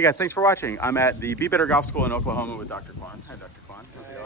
Hey guys, thanks for watching. I'm at the Be Better Golf School in Oklahoma with Dr. Kwon. Hi, Dr. Kwon. How's it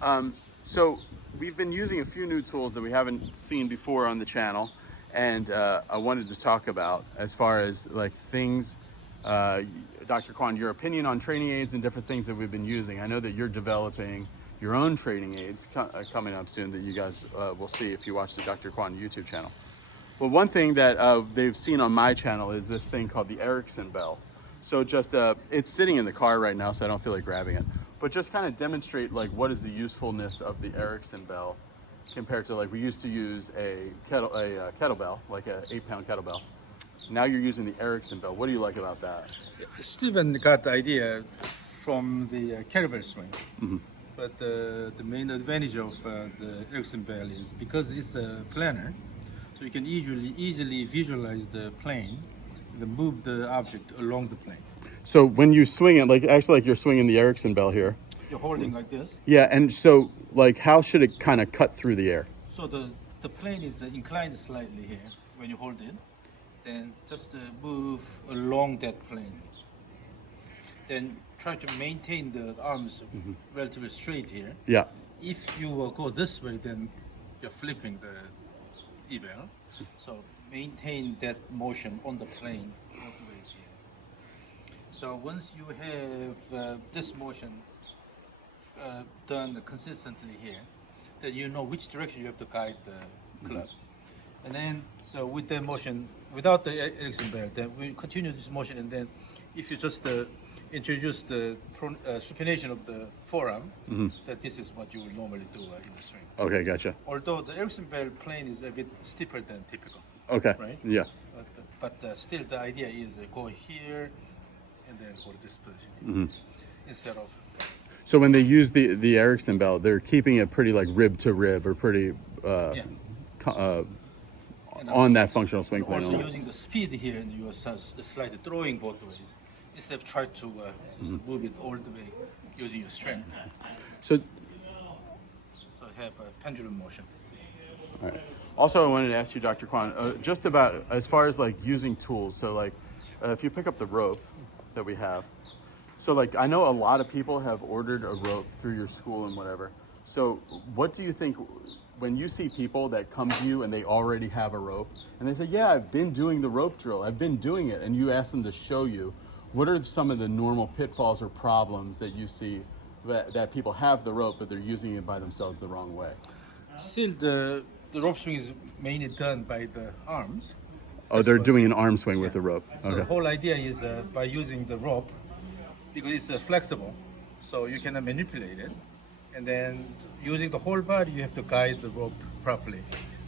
going? So we've been using a few new tools that we haven't seen before on the channel, and I wanted to talk about as far as like things, Dr. Kwon, your opinion on training aids and different things that we've been using. I know that you're developing your own training aids coming up soon that you guys will see if you watch the Dr. Kwon YouTube channel. Well, one thing that they've seen on my channel is this thing called the Erickson bell. So just, it's sitting in the car right now, so I don't feel like grabbing it. But just kind of demonstrate like what is the usefulness of the Erickson bell compared to like we used to use a kettlebell, like an 8-pound kettlebell. Now you're using the Erickson bell. What do you like about that? Steven got the idea from the kettlebell swing. Mm-hmm. But the main advantage of the Erickson bell is because it's a planar, so you can easily visualize the plane and move the object along the plane. So when you swing it, like actually like you're swinging the Erickson bell here. You're holding like this. Yeah, and so like how should it kind of cut through the air? So the plane is inclined slightly here when you hold it. Then just move along that plane. Then try to maintain the arms relatively straight here. Yeah. If you go this way, then you're flipping the E-bell. So maintain that motion on the plane both ways here. So once you have this motion done consistently here, then you know which direction you have to guide the club. And then, so with the motion, without the Erickson bell, then we continue this motion, and then if you just introduce the supination of the forearm, that this is what you would normally do in the swing. Okay, gotcha. Although the Erickson bell plane is a bit steeper than typical. Okay. Right? Yeah. But still, the idea is go here and then go to this position instead of. So when they use the Erickson bell, they're keeping it pretty like rib to rib or pretty on that functional swing plane. Also using the speed here, and you are slightly throwing both ways instead of try to just move it all the way using your strength. So have a pendulum motion. all right. Also, I wanted to ask you, Dr. Kwon, just about as far as like using tools. So like if you pick up the rope that we have, so like I know a lot of people have ordered a rope through your school and whatever. So what do you think when you see people that come to you and they already have a rope and they say, yeah, I've been doing the rope drill, I've been doing it, and you ask them to show you, what are some of the normal pitfalls or problems that you see that people have the rope but they're using it by themselves the wrong way? Still, the rope swing is mainly done by the arms. Oh, they're doing an arm swing with the rope. So the whole idea is by using the rope, because it's flexible, so you can manipulate it, and then using the whole body, you have to guide the rope properly.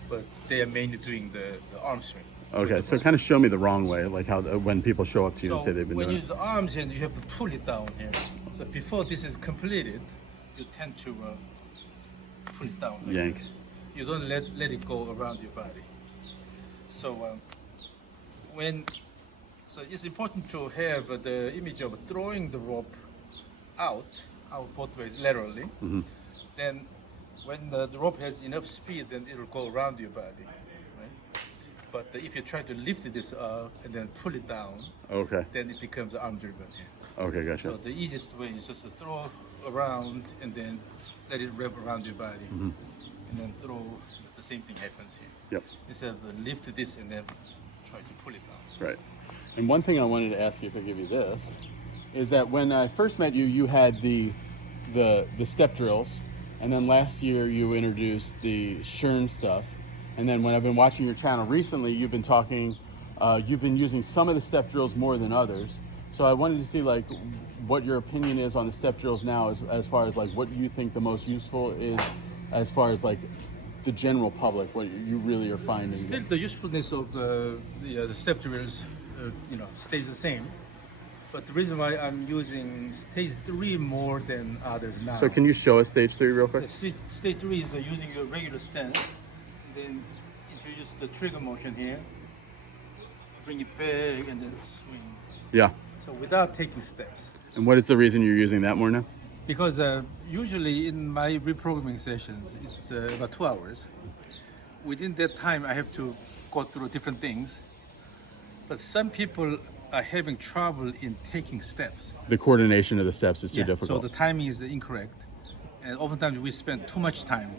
But they are mainly doing the arm swing. Okay, so kind of show me the wrong way, like how when people show up to you and say they've been doing it. When you use the arms, and you have to pull it down here. So before this is completed, you tend to pull it down. Like Yank. this. You don't let it go around your body. So so it's important to have the image of throwing the rope out both ways laterally. Then when the rope has enough speed, then it will go around your body. Right? But if you try to lift this up and then pull it down, Okay. then it becomes arm driven here. Okay, gotcha. So the easiest way is just to throw around and then let it wrap around your body. And then throw, the same thing happens here. Yep. Instead of lift this and then try to pull it down. Right. And one thing I wanted to ask you, if I give you this, is that when I first met you, you had the step drills, and then last year you introduced the Shern stuff, and then when I've been watching your channel recently, you've been talking, you've been using some of the step drills more than others. So I wanted to see like what your opinion is on the step drills now, as far as like what you think the most useful is, as far as like the general public, what you really are finding. Still, the usefulness of the step drills, stays the same. But the reason why I'm using stage 3 more than others now. So can you show us stage 3 real quick? Stage 3 is using your regular stance, and then introduce the trigger motion here, bring it back, and then swing. Yeah. So without taking steps. And what is the reason you're using that more now? Because usually in my reprogramming sessions, it's about 2 hours. Within that time, I have to go through different things. But some people are having trouble in taking steps. The coordination of the steps is too So difficult. the timing is incorrect, and oftentimes we spend too much time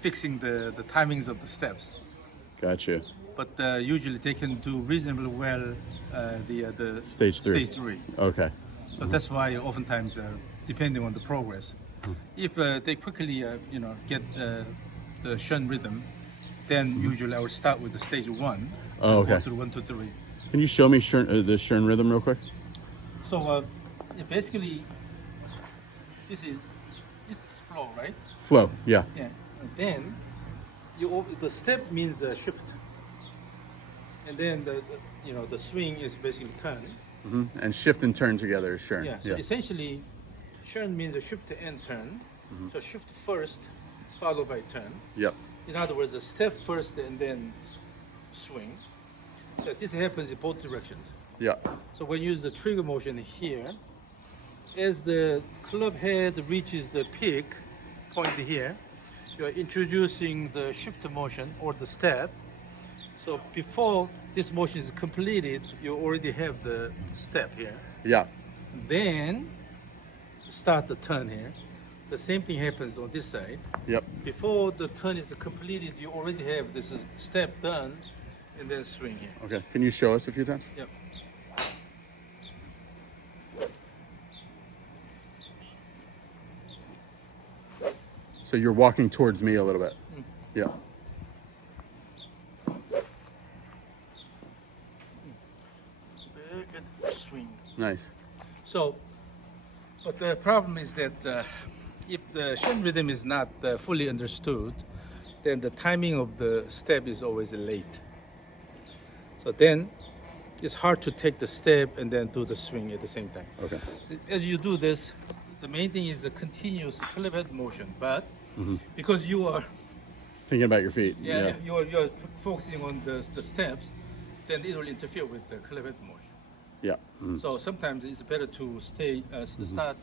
fixing the timings of the steps. Gotcha. But usually they can do reasonably well the Stage 3. Stage 3. Okay. So that's why oftentimes, depending on the progress, if they quickly get the shun rhythm, then usually I would start with the stage 1. Oh, and go okay. through 1, 2, 3. Can you show me the Shern rhythm real quick? So basically, this is flow, right? Flow. Yeah. Yeah. And then the step means shift, and then the swing is basically turn. And shift and turn together is Shern. Yeah. So essentially, turn means a shift and turn. So shift first, followed by turn. Yep. In other words, a step first and then swing. So this happens in both directions. Yeah. So when you use the trigger motion here, as the club head reaches the peak point here, you are introducing the shift motion or the step. So before this motion is completed, you already have the step here. Yeah. Then start the turn here. The same thing happens on this side. Yep. Before the turn is completed, you already have this step done, and then swing here. Okay. Can you show us a few times? Yep. So you're walking towards me a little bit. Yeah. Good swing. Nice. So, but the problem is that if the shun rhythm is not fully understood, then the timing of the step is always late. So then it's hard to take the step and then do the swing at the same time. Okay. So as you do this, the main thing is the continuous club head motion. But because you are Thinking about your feet. you're focusing on the steps, then it will interfere with the club head motion. Yeah. So sometimes it's better to start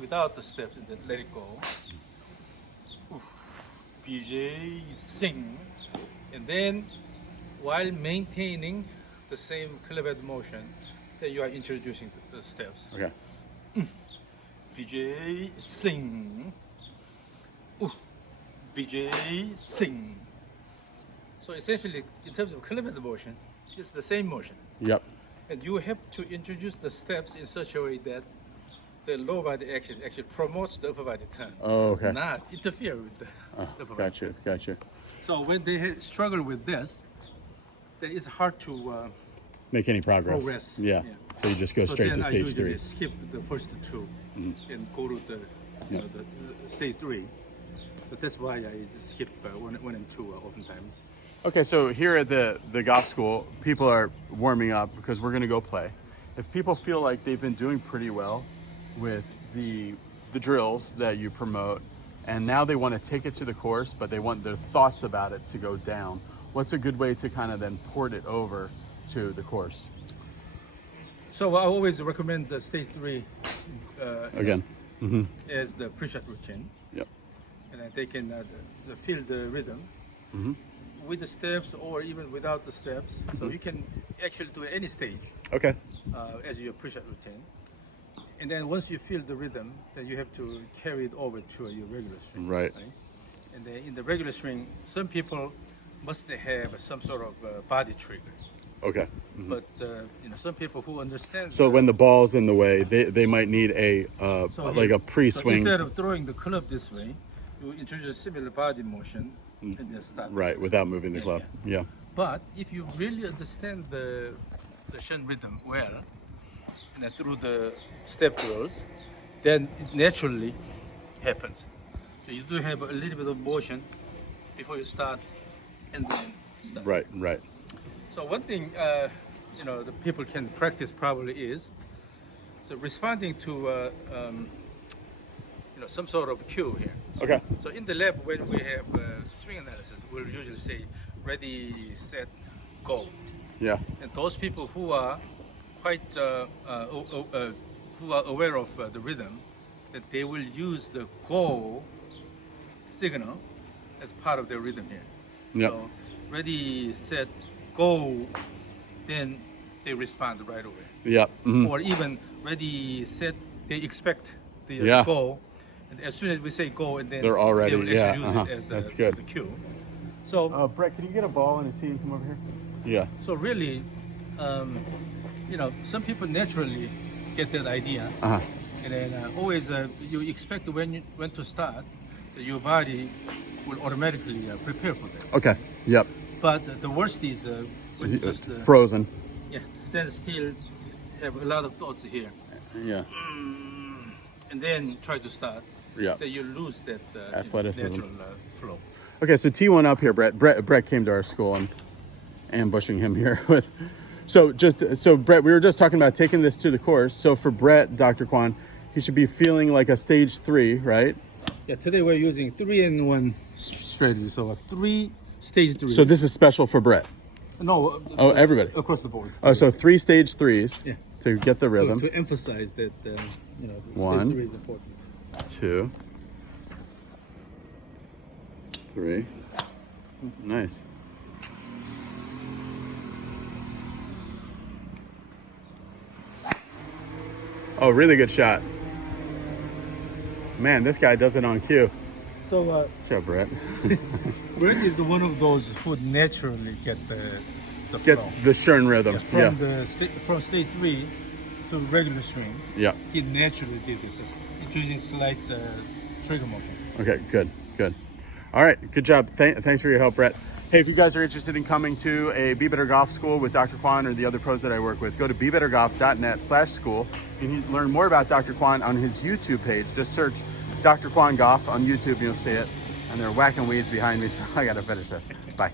without the steps and then let it go. Oof. BJ, sing. And then while maintaining the same club head motion, then you are introducing the steps. Okay. BJ, sing. Oof. BJ, sing. So essentially, in terms of club head motion, it's the same motion. Yep. And you have to introduce the steps in such a way that the lower body action actually promotes the upper body turn, Oh, okay. not interfere with the upper body. Gotcha. So when they struggle with this, then it's hard to Make any progress. progress. Yeah. So you just go So straight then to I stage usually 3. skip the first 2 and go to the, the stage 3. But that's why I skip 1 and 2 oftentimes. Okay, so here at the golf school, people are warming up because we're going to go play. If people feel like they've been doing pretty well with the drills that you promote, and now they want to take it to the course, but they want their thoughts about it to go down, what's a good way to kind of then port it over to the course? So I always recommend the stage 3 Again. as the pre-shot routine. Yep. And then they can feel the rhythm with the steps or even without the steps. So you can actually do any stage Okay. as your pre-shot routine. And then once you feel the rhythm, then you have to carry it over to your regular swing. Right. And then in the regular swing, some people must have some sort of body trigger. Okay. But some people who understand. So when the ball's in the way, they might need a like a So pre-swing. instead of throwing the club this way, you introduce a similar body motion and then start. Right, without moving the Yeah, club. Yeah. But if you really understand the shun rhythm well, and then through the step drills, then it naturally happens. So you do have a little bit of motion before you start, and then start. Right. So one thing the people can practice probably is responding to some sort of cue here. Okay. So in the lab, when we have swing analysis, we'll usually say ready, set, go. Yeah. And those people who are quite who are aware of the rhythm, that they will use the go signal as part of their rhythm here. Yep. So ready, set, go, then they respond right away. Yep. Mhm. Or even ready, set, they expect the Yeah. go. And as soon as we say go, and then They're all ready, they will actually yeah, use it as that's good. the cue. So, Brett, can you get a ball and a tee and come over here? Yeah. so really, you know, some people naturally get that idea, Uh-huh. and then always you expect when to start, that your body will automatically prepare for that. Okay. Yep. But the worst is when you just Frozen. yeah, stand still, have a lot of thoughts here, Yeah. and then try to start. Yeah. That you lose that Athleticism. natural flow. Okay, so T1 up here, Brett. Brett came to our school and ambushing him here with. So Brett, we were just talking about taking this to the course. So for Brett, Dr. Kwon, he should be feeling like a stage 3, right? Yeah, today we're using 3-in-1 strategy. So stage 3. So this is special for Brett. No. Oh, everybody. Across the board. Oh, so 3 stage 3s Yeah. to get the rhythm. To emphasize that you know, the 1, stage 3 is important. 2, 3. Nice. Oh, really good shot. Man, this guy does it on cue. So Good job, Brett. Brett is one of those who naturally get the Get flow. the Shern rhythm. From Yeah. From stage 3 to regular swing, Yeah. he naturally did this. It's using slight trigger motion. Okay, good. All right, good job. Thanks for your help, Brett. Hey, if you guys are interested in coming to a Be Better Golf School with Dr. Kwon or the other pros that I work with, go to bebettergolf.net/school. You can learn more about Dr. Kwon on his YouTube page. Just search Dr. Kwon Golf on YouTube and you'll see it. And they're whacking weeds behind me, so I gotta finish this. Bye.